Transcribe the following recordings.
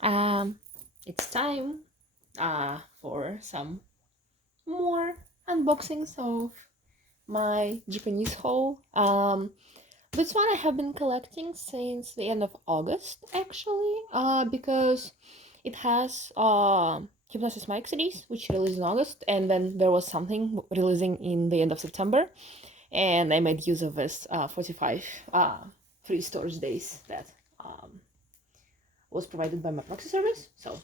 Um, it's time for some more unboxings of my Japanese haul. This one I have been collecting since the end of August, actually, because it has Hypnosis Mic CDs, which released in August, and then there was something releasing in the end of September, and I made use of this 45 free storage days that was provided by my proxy service. So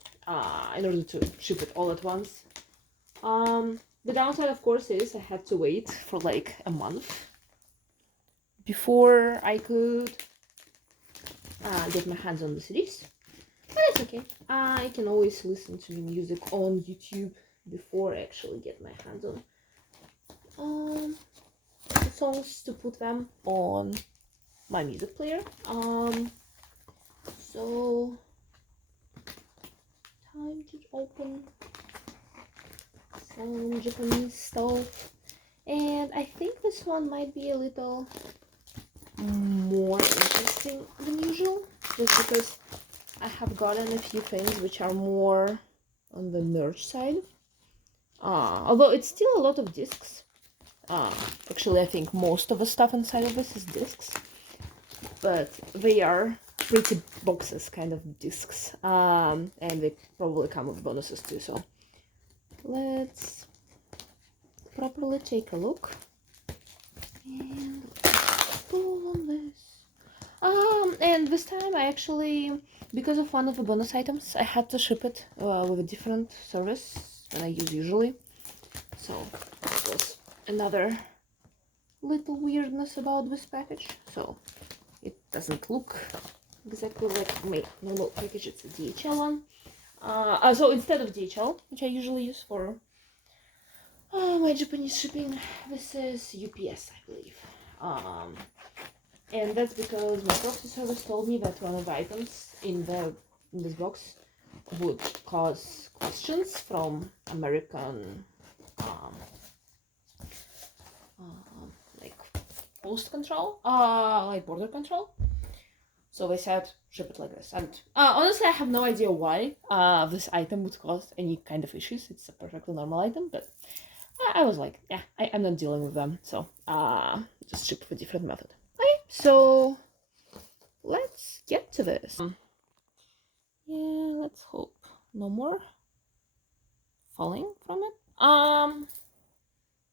in order to ship it all at once. The downside, of course, is I had to wait for like a month before I could get my hands on the CDs. But it's okay. I can always listen to music on YouTube before I actually get my hands on the songs to put them on my music player. So time to open some Japanese stuff, and I think this one might be a little more interesting than usual, just because I have gotten a few things which are more on the merch side. Although it's still a lot of discs. Actually, I think most of the stuff inside of this is discs, but they are pretty boxes kind of discs, and they probably come with bonuses too. So let's properly take a look and pull on this. And this time I actually, because of one of the bonus items, I had to ship it with a different service than I use usually. So that was another little weirdness about this package. So it doesn't look exactly like my normal package, it's a DHL one. So instead of DHL, which I usually use for my Japanese shipping, this is UPS, I believe. And that's because my proxy service told me that one of the items in this box would cause questions from American like post control, like border control. So they said ship it like this, and honestly I have no idea why this item would cause any kind of issues. It's a perfectly normal item, but I was like, yeah, I'm not dealing with them, so just ship with a different method. Okay, so let's get to this. Yeah, let's hope no more falling from it.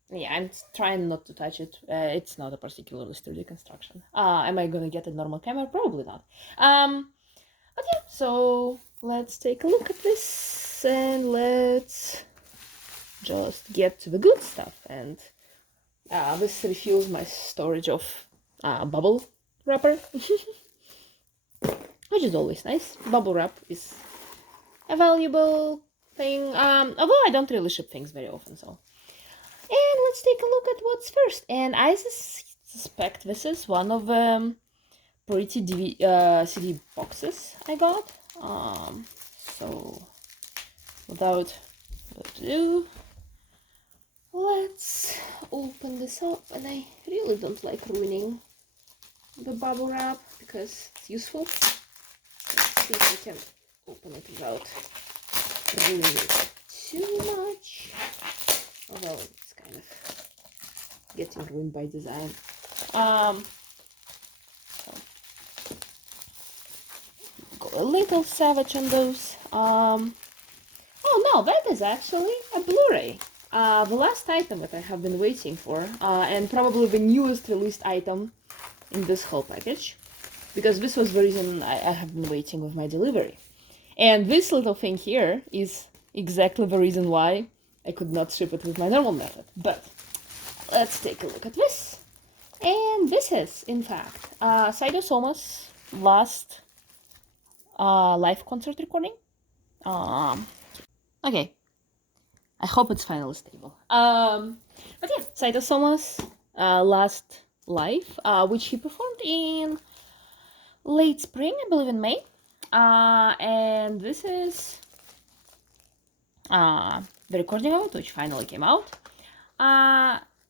Yeah, I'm trying not to touch it. It's not a particularly sturdy construction. Am I gonna get a normal camera? Probably not. But yeah, so let's take a look at this and let's just get to the good stuff. And this refills my storage of bubble wrapper, which is always nice. Bubble wrap is a valuable thing, although I don't really ship things very often, so. And let's take a look at what's first. And I suspect this is one of the pretty CD boxes I got. So without ado, let's open this up. And I really don't like ruining the bubble wrap because it's useful. Let's see if we can open it without ruining it too much. Although it's kind of getting ruined by design. So go a little savage on those. Oh no, that is actually a Blu-ray. The last item that I have been waiting for, and probably the newest released item in this whole package, because this was the reason I have been waiting with my delivery. And this little thing here is exactly the reason why I could not ship it with my normal method. But let's take a look at this. And this is, in fact, Saito Soma's last live concert recording. Okay, I hope it's finally stable. But yeah, Saito Soma's last live, which he performed in late spring, I believe in May. And this is the recording of it, which finally came out.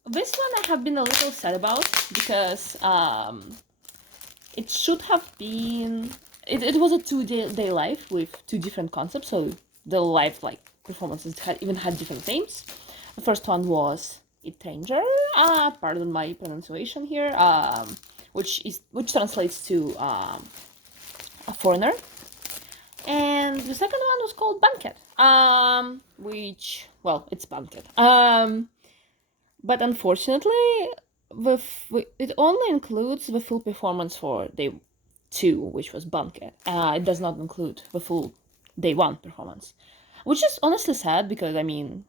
This one I have been a little sad about because it should have been it was a 2-day live with 2 different concepts. So the live like performances had different names. The first one was Stranger, pardon my pronunciation here, which translates to a foreigner. And the second one was called Banquet, which, well, it's Banquet. But unfortunately, it only includes the full performance for day 2, which was Banquet. It does not include the full day 1 performance, which is honestly sad because, I mean,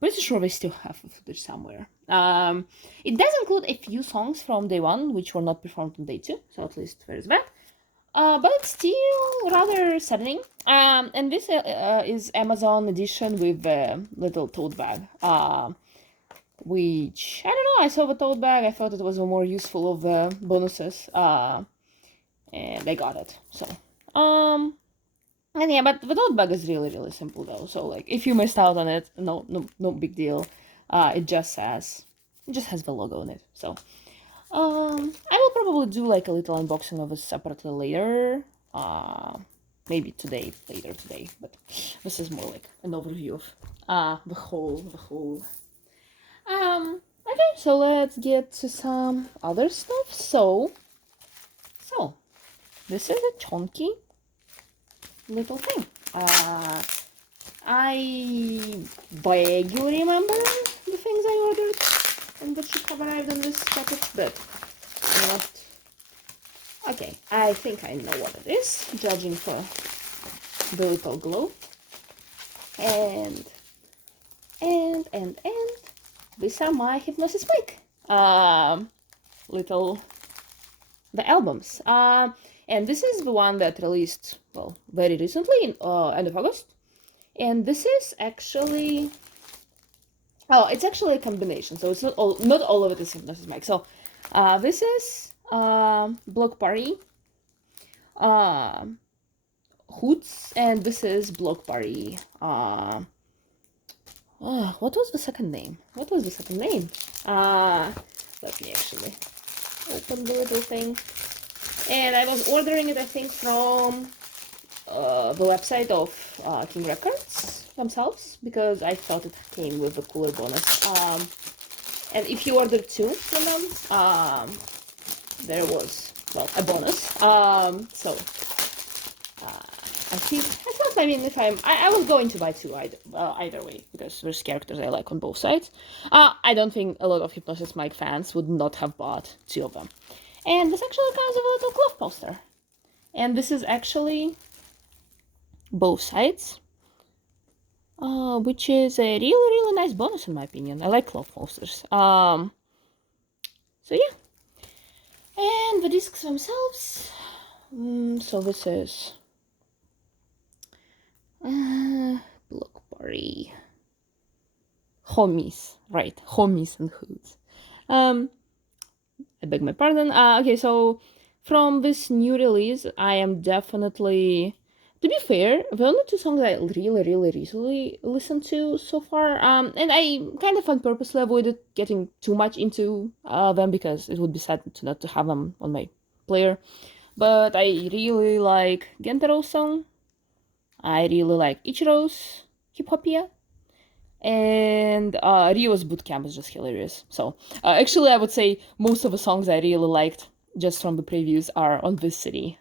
pretty sure they still have the footage somewhere. It does include a few songs from day 1, which were not performed on day 2, so at least there's that. But it's still rather saddening. And this is Amazon edition with a little tote bag. Which, I don't know, I saw the tote bag, I thought it was a more useful of the bonuses. And I got it, so. And yeah, but the tote bag is really, really simple though. So like, if you missed out on it, no big deal. It just has the logo on it. So, I will probably do like a little unboxing of it separately later. Maybe later today. But this is more like an overview of the whole. Okay, so let's get to some other stuff. So this is a chunky little thing. I vaguely remember the things I ordered and that should have arrived in this package, but I'm not. Okay, I think I know what it is, judging for the little glow. And these are my Hypnosis Mic. The albums. And this is the one that released, well, very recently, in end of August. And this is actually, it's actually a combination. So it's not all of it is Hypnosis Mic. So this is Block Party Hoots, and this is Block Party. What was the second name? Let me actually open the little thing. And I was ordering it, I think, from the website of King Records themselves, because I thought it came with a cooler bonus. And if you ordered 2 from them, there was, well, a bonus. So I mean, if I was going to buy 2 either way, because there's characters I like on both sides. I don't think a lot of Hypnosis Mic fans would not have bought 2 of them. And this actually comes with a little cloth poster. And this is actually both sides, which is a really, really nice bonus in my opinion. I like cloth posters. So yeah. And the discs themselves. So this is Block Party Homies, right? Homies and Hoods. I beg my pardon. Okay, so from this new release, I am definitely, to be fair, the only 2 songs I really, really recently listened to so far, and I kind of purposely avoided getting too much into them because it would be sad to not to have them on my player. But I really like Gentaro's song. I really like Ichiro's Hip Hopia. And Rio's Bootcamp is just hilarious. So actually, I would say most of the songs I really liked just from the previews are on this city.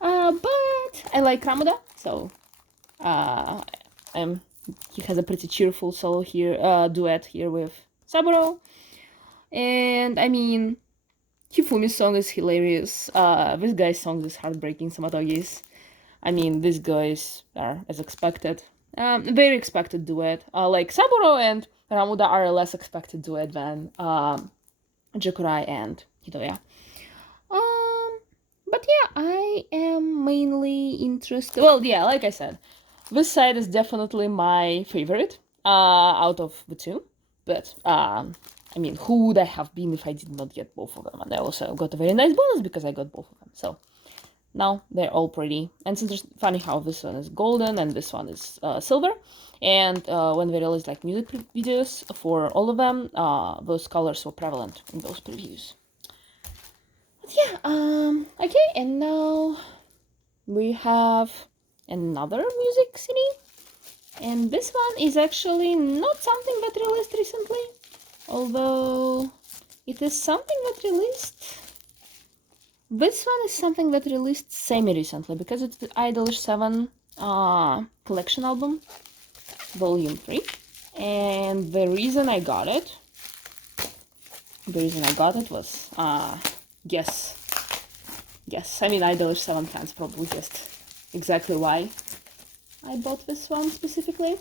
But I like Ramuda, so he has a pretty cheerful solo here, duet here with Saburo. And I mean, Hifumi's song is hilarious. This guy's song is heartbreaking, Samatogi's. I mean, these guys are as expected. Very expected duet. Like Saburo and Ramuda are a less expected duet than Jakurai and Hitoya. But yeah, I am mainly interested. Well, yeah, like I said, this side is definitely my favorite out of the 2. But I mean, who would I have been if I did not get both of them? And I also got a very nice bonus because I got both of them. So now they're all pretty. And it's just funny how this one is golden and this one is silver. And when they released like music videos for all of them, those colors were prevalent in those previews. But yeah, okay, and now we have another music CD. And this one is actually not something that released recently, although it is something that released. This one is something that released semi-recently because it's the Idolish7 collection album, volume 3. And the reason I got it was, guess. I mean, Idolish7 fans probably guessed exactly why I bought this one specifically.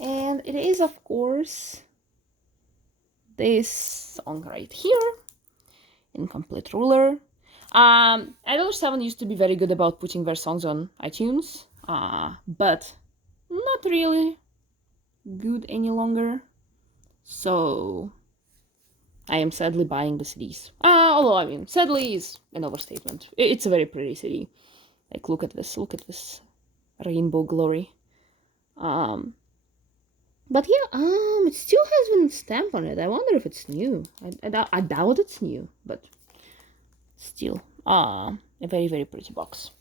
And it is, of course, this song right here, Incomplete Ruler. Idolish7 used to be very good about putting their songs on iTunes, but not really good any longer. So I am sadly buying the CDs. Although, I mean, sadly is an overstatement. It's a very pretty CD. Like, look at this rainbow glory. But yeah, it still has one stamp on it. I wonder if it's new. I doubt it's new, but still, a very, very pretty box.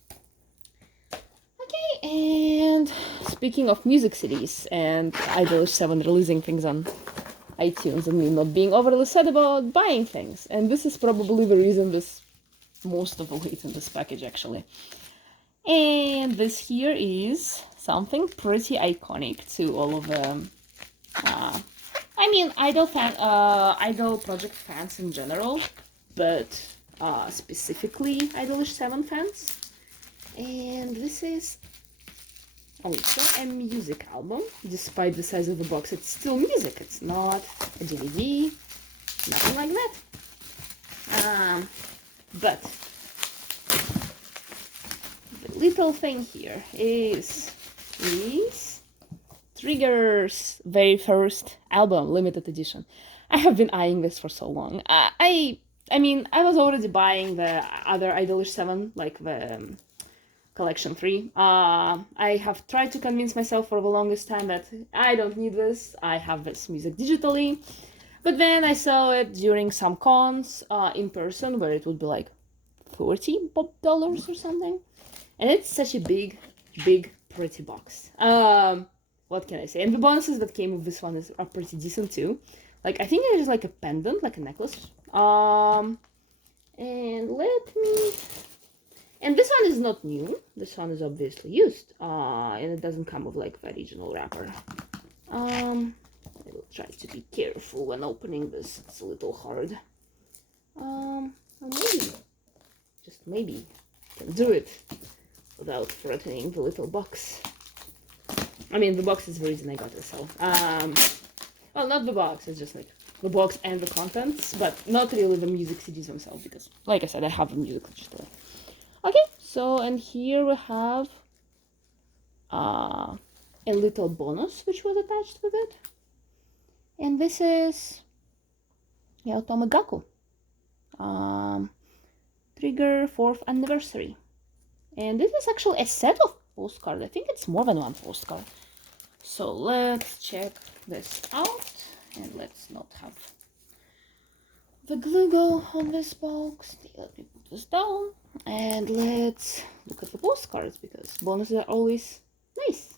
Okay, and speaking of music CDs and Idolish7 releasing things on iTunes and me not being overly sad about buying things, and this is probably the reason this most of the weight in this package actually. And this here is something pretty iconic to all of them. I mean, Idol project fans in general, but specifically Idolish7 fans. And this is also a music album. Despite the size of the box, it's still music. It's not a DVD, nothing like that. But the little thing here is Trigger's very first album, limited edition. I have been eyeing this for so long. I mean, I was already buying the other Idolish7, like the Collection 3. I have tried to convince myself for the longest time that I don't need this. I have this music digitally. But then I saw it during some cons in person where it would be like $30 or something. And it's such a big, pretty box. What can I say? And the bonuses that came with this one are pretty decent too. Like, I think it is like a pendant, like a necklace. And this one is not new. This one is obviously used. And it doesn't come with like the original wrapper. I will try to be careful when opening this. It's a little hard. Maybe, just maybe, can do it without threatening the little box. I mean, the box is the reason I got this, so, well, not the box, it's just like the box and the contents, but not really the music CDs themselves, because, like I said, I have the music digitally. Okay, so, and here we have a little bonus which was attached with it, and this is Yaotome Gaku, Trigger 4th anniversary, and this is actually a set of postcard. I think it's more than one postcard. So let's check this out, and let's not have the glue go on this box. Let me put this down, and let's look at the postcards because bonuses are always nice.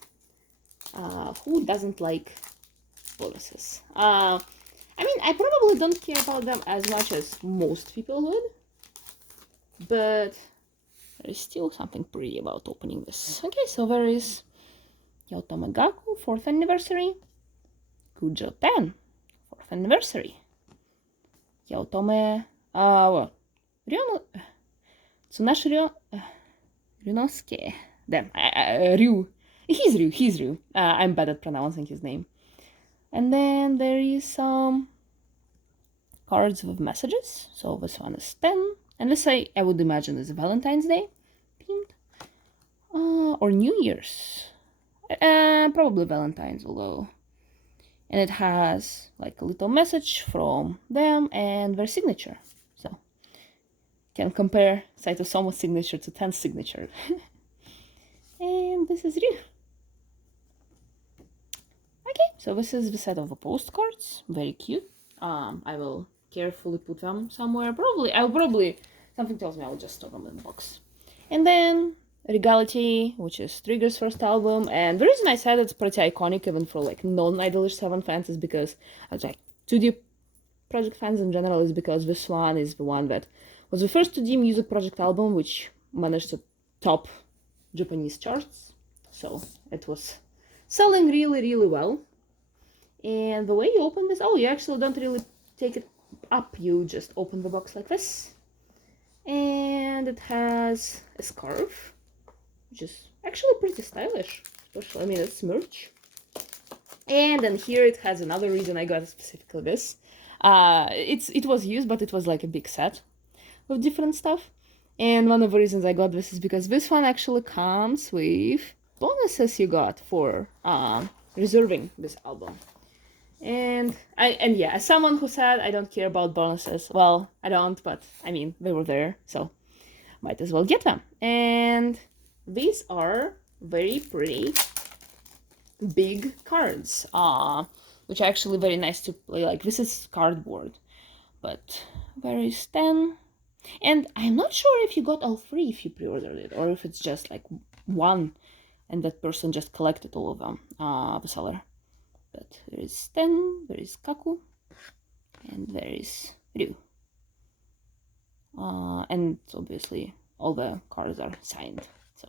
Who doesn't like bonuses? I mean, I probably don't care about them as much as most people would, but there is still something pretty about opening this. Okay, so there is Yaotome Gaku, 4th anniversary. Kujo 10, 4th anniversary. Yaotome, Tsunashi Ryunosuke. Damn, Ryu. He's Ryu. I'm bad at pronouncing his name. And then there is some cards with messages. So this one is 10. And this I would imagine is Valentine's Day themed. Or New Year's. Probably Valentine's, although. And it has like a little message from them and their signature. So can compare Saito Soma's signature to 10's signature. And this is Ryu. Okay, so this is the set of the postcards. Very cute. I will carefully put them somewhere. Something tells me I will just store them in the box. And then Regality, which is Trigger's first album, and the reason I said it's pretty iconic even for like non-Idolish7 fans is because, like 2D project fans in general, is because this one is the one that was the first 2D music project album which managed to top Japanese charts, so it was selling really, really well. And the way you open this, oh, you actually don't really take it up, you just open the box like this. And it has a scarf, which is actually pretty stylish, especially, I mean, it's merch. And then here it has another reason I got specifically this. It was used, but it was like a big set with different stuff. And one of the reasons I got this is because this one actually comes with bonuses you got for reserving this album. And yeah, as someone who said I don't care about bonuses, well, I don't, but I mean, they were there, so might as well get them. And these are very pretty big cards, which are actually very nice to play. Like, this is cardboard, but very thin. And I'm not sure if you got all three if you pre-ordered it, or if it's just like one and that person just collected all of them, the seller. But there is Ten, there is Kaku, and there is Ryu. And obviously all the cards are signed. So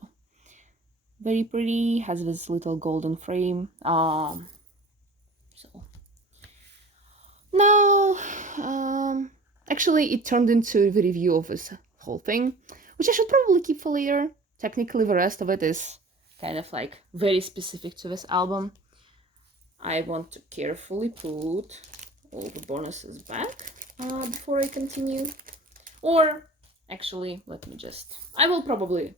very pretty, has this little golden frame. So now, actually it turned into the review of this whole thing, which I should probably keep for later. Technically the rest of it is kind of like very specific to this album. I want to carefully put all the bonuses back before I continue. Or, actually, I will probably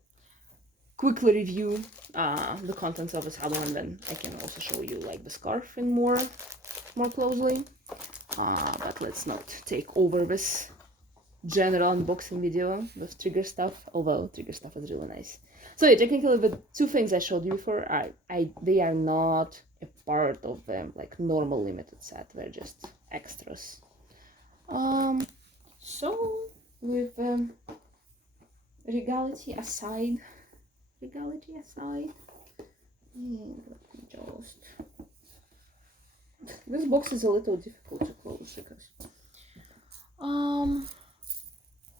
quickly review the contents of this album, and then I can also show you like the scarf in more closely. But let's not take over this general unboxing video with Trigger stuff, although Trigger stuff is really nice. So yeah, technically the two things I showed you before, they are not a part of the like normal limited set, they're just extras. So with regality aside, and let me just, this box is a little difficult to close because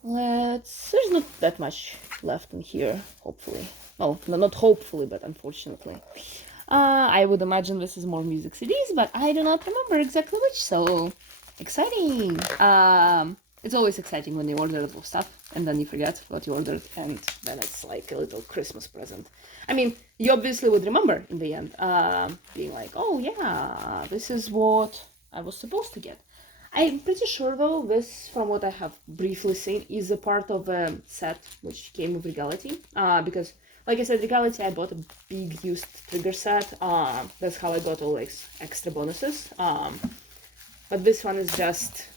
there's not that much left in here, hopefully. Well, no, not hopefully, but unfortunately. I would imagine this is more music CDs, but I do not remember exactly which, so exciting! It's always exciting when you order a little stuff, and then you forget what you ordered, and then it's like a little Christmas present. I mean, you obviously would remember in the end, being like, oh yeah, this is what I was supposed to get. I'm pretty sure though, this, from what I have briefly seen, is a part of a set which came with Regality, because, like I said, Regality, I bought a big used Trigger set, that's how I got all extra bonuses, but this one is just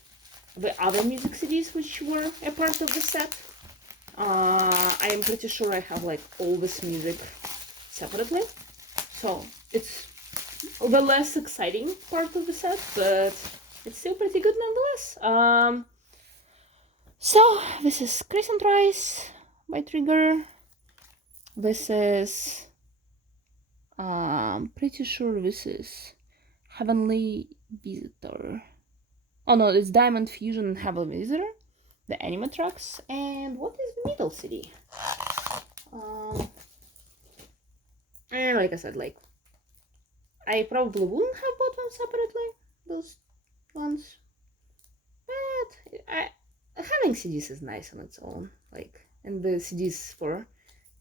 the other music CDs which were a part of the set. I am pretty sure I have like all this music separately, so it's the less exciting part of the set, but it's still pretty good nonetheless. So this is Crescent Rise by Trigger. This is pretty sure this is Heavenly Visitor. Oh no, it's Diamond Fusion and Heavenly Visitor, the anime tracks. And what is the middle CD? And like I said, like I probably wouldn't have bought them separately, those ones, but having CDs is nice on its own, like, and the CDs for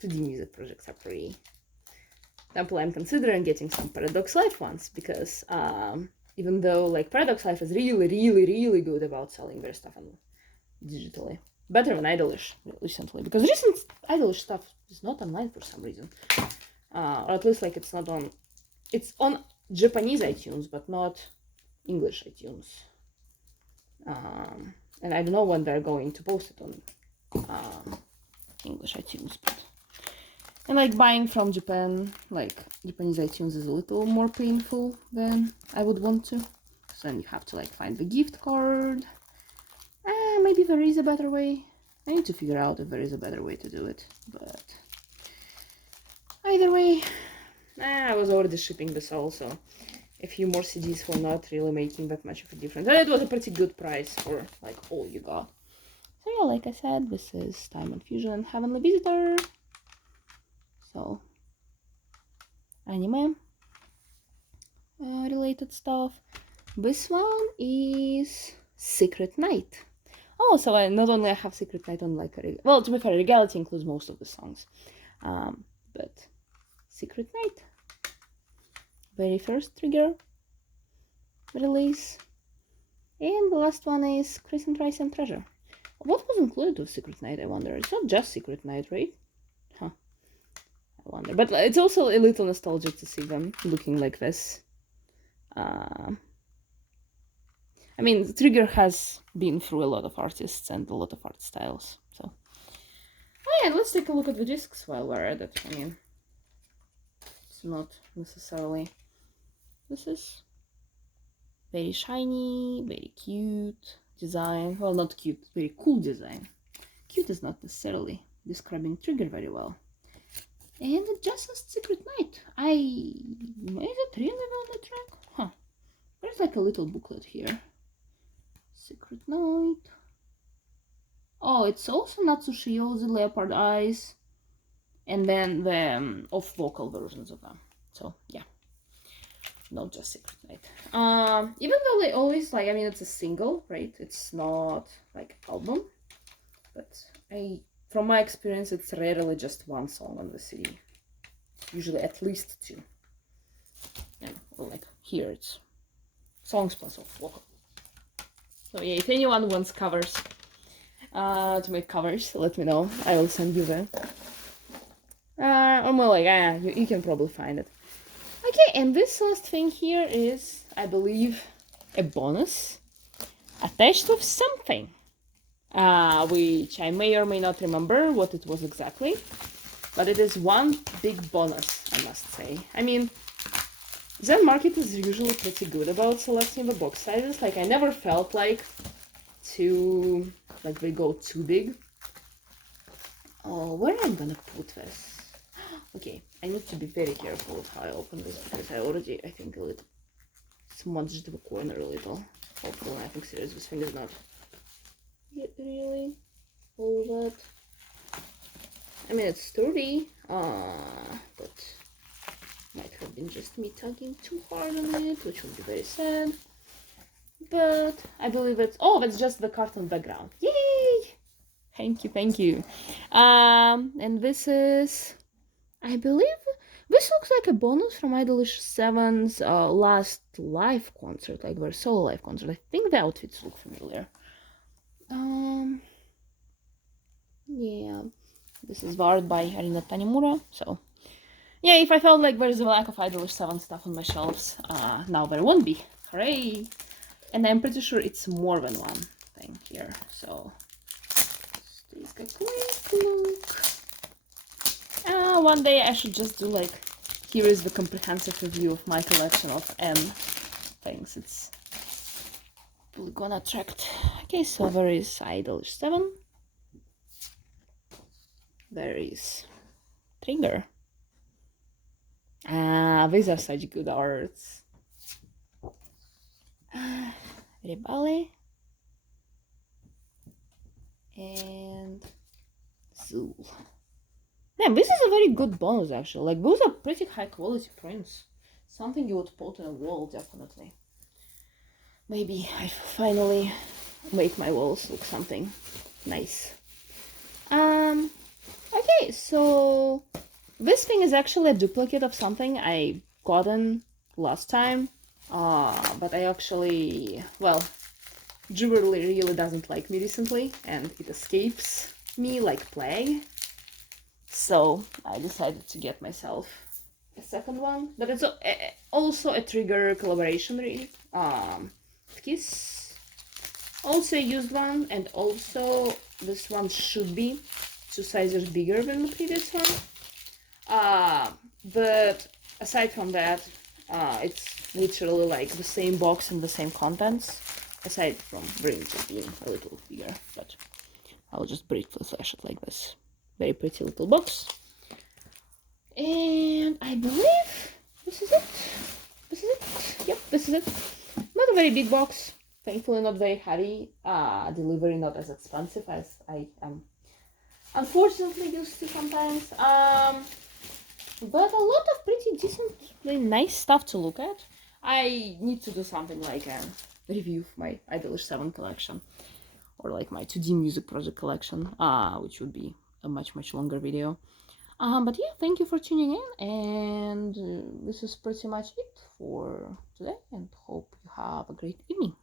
2D music projects are pretty. For example, I'm considering getting some Paradox Life ones, because even though like Paradox Life is really good about selling their stuff on digitally, better than Idolish recently, because recent Idolish stuff is not online for some reason, or at least like it's on Japanese iTunes but not English iTunes, and I don't know when they're going to post it on English iTunes, but, and like buying from Japan, like Japanese iTunes is a little more painful than I would want to, so then you have to like find the gift card. Maybe there is a better way. I need to figure out if there is a better way to do it, but Either way, I was already shipping this also. A few more CDs were not really making that much of a difference. And it was a pretty good price for like all you got. So yeah, like I said, this is Time Fusion Heavenly Visitor. So anime related stuff. This one is Secret Night. Oh, so I not only I have Secret Night on like well, to be fair, Regality includes most of the songs, but Secret Night, very first trigger release, and the last one is Crescent Rise and Treasure. What was included with Secret Night? I wonder. It's not just Secret Night, right? Huh. I wonder, but it's also a little nostalgic to see them looking like this. I mean, Trigger has been through a lot of artists and a lot of art styles, so. Oh yeah, let's take a look at the discs while we're at it. I mean, it's not necessarily. This is very shiny, very cute design. Well, not cute, very cool design. Cute is not necessarily describing Trigger very well. And it just says Secret Night. Is it really on the track? Huh. There's like a little booklet here. Secret Night. Oh, it's also Natsushio, the Leopard Eyes, and then the off-vocal versions of them. So yeah, not just Secret Night. Even though they always like, I mean, it's a single, right? It's not like album, but from my experience, it's rarely just one song on the CD. Usually at least two. And well, like here, it's songs plus off-vocal. So yeah, if anyone wants covers, to make covers, let me know. I will send you the. Or more like, you can probably find it. Okay, and this last thing here is, I believe, a bonus attached with something, which I may or may not remember what it was exactly, but it is one big bonus, I must say. I mean, Zen Market is usually pretty good about selecting the box sizes. Like, I never felt like they go too big. Oh, where am I gonna put this? Okay, I need to be very careful with how I open this because I already, I think, a little smudged the corner a little. Hopefully, I think seriously, this thing is not really all that. I mean, it's sturdy, but might have been just me tugging too hard on it, which would be very sad. But I believe it's, oh, that's just the cartoon background. Yay! Thank you. And this is, I believe, this looks like a bonus from Idolish7's last live concert, like their solo live concert. I think the outfits look familiar. Yeah, this is art by Arina Tanimura, so yeah, if I felt like there's a lack of Idolish7 stuff on my shelves, now there won't be. Hooray! And I'm pretty sure it's more than one thing here, so let's take a quick look. One day I should just do like, here is the comprehensive review of my collection of M things. It's really gonna attract. Okay, so there is Idolish7. There is Trigger. These are such good arts. Rebale and Zool. Damn, this is a very good bonus actually. Like, those are pretty high quality prints. Something you would put on a wall, definitely. Maybe I finally make my walls look something nice. Okay, so this thing is actually a duplicate of something I gotten last time. But I actually, well, jewelry really doesn't like me recently, and it escapes me like plague. So I decided to get myself a second one, but it's also a Trigger collaboration ring. Kiss, also a used one, and also this one should be 2 sizes bigger than the previous one. But aside from that, it's literally like the same box and the same contents, aside from rings being a little bigger. But I'll just briefly flash it like this. Very pretty little box. And I believe this is it. This is it. Yep, this is it. Not a very big box. Thankfully, not very heavy. Delivery not as expensive as I am unfortunately used to sometimes. But a lot of pretty decently nice stuff to look at. I need to do something like a review of my Idolish7 collection, or like my 2D music project collection, which would be a much longer video. But yeah, thank you for tuning in, and this is pretty much it for today, and hope you have a great evening.